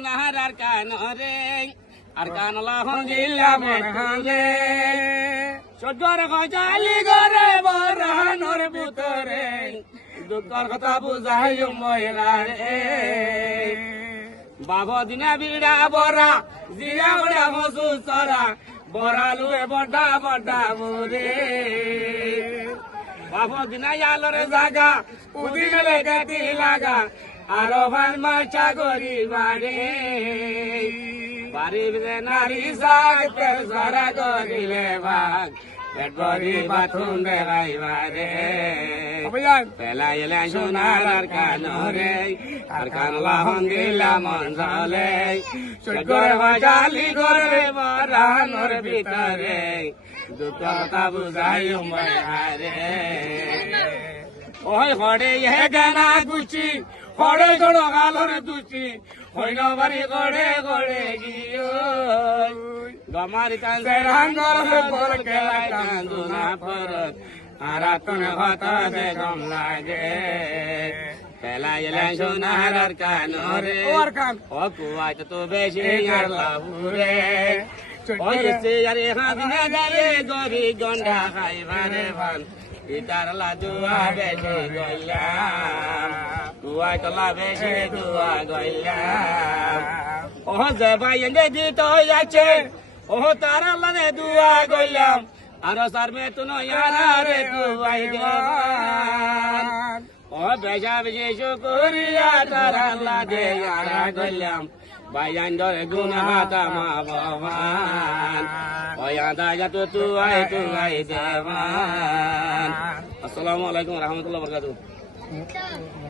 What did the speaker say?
সোনার আর কান রে আর কান লাহন দিলা মন হাঙ্গে সজ্জর গজালি গরে বরানোর ভিতরে দুঃখর কথা বুঝাই ময়রা রে বাবা দিনা বিড়া বরা জিয়া বড়া মসু সরা বরালুয়ে বড্ডা বড্ডা মুরে বাবা দিনা আলোরে জাগা উদিন লেগাতি লাগা আরো ভান মাছা গরি বাড়ে বাড়ি নারী জাগতে সারা করিলে ভাগ পেট ভরি বাথরুম দেখাই বারে পেলাইলে সোনার আর কান রে আর কান লাহন দিলা মন জলে সজ্জর বাজালি করে বরানোর ভিতরে দুঃখ কথা বুঝাই মারে ওই হড়ে হে গানা গুচি হড়ে জড়ো গালরে দুচি হইন বাড়ি গড়ে গড়ে গিয়ে গমারি কান্দে রাঙ্গর বল খেলা কান্দুনা পরত আরাতন হতা দে গম লাগে পেলাইলে সোনার আর কান রে ও কুয়াই তো বেশি আর লাভুরে ওই সে আরে হাদিনে গালে গরি গন্ডা খাইবারে ভান ইতার লাদুয়া বেশি গইলাম কুয়াই তলা বেশি দুয়া গইলাম ও যে ভাই এনে দিত যাচ্ছে ও তার লানে দুয়া গইলাম আর সার মে তুনো ইয়ারা রে কুয়াই গান ও বেজা বেশি শুকরিয়া তার লাগে ইয়ারা গইলাম ভাইয়ান ধরে গুনা তামা ভগবান ওয়াদা যত তুই দেবান আসসালামু আলাইকুম রহমতুল্লাহ বরকাতুহু